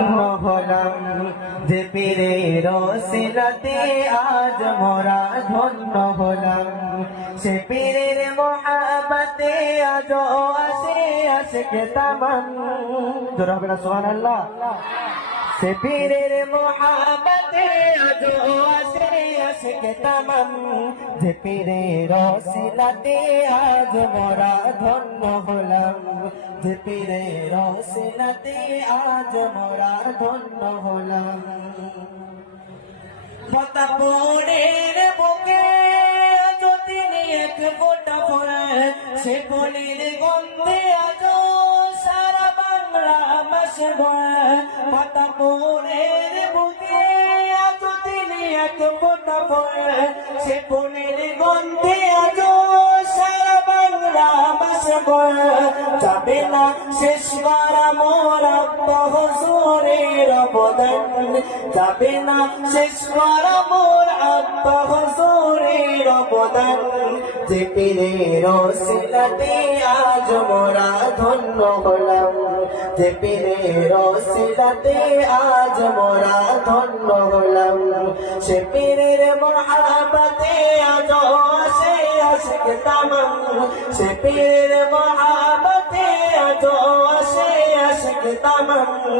হলাম যে পীরে রসিলাতে আজ মোরা ধন্য হলাম। সে পীরের মহাবাতে আজ আসে আসে কে তামান জোর হবে না সোহান আল্লাহ সে পীরের মহাবাতে আজ আসে আশকে তামাম যে পীরের রসিলাতে আজ মোরা ধন্য হলাম যে পীরের রসিলাতে আজ মোরা ধন্য হলাম ফতাপুরের বুকে যদি এক গোটা ফোড়া সে বলির গন্ধে আজ সারা বাংলা মাস ফতাপুরের বুকে সে বলির গন্ধে আজ সারা বাংলা মাস যাবে না শেষ করা মোর হুজুরের অবদান। যাবে না শেষ করা মোর আব্বা হুজুরের অবদান। যে পীরের রসিলাতে আজ মোরা ধন্য হলাম। যে পীরের রসিলাতে আজ মোরা ধন্য হলাম। সে পীরের মহাবাতে আজ আসে আশিক তামাম। সে পীরের মহাবাতে আজ আসে আশিক তামাম।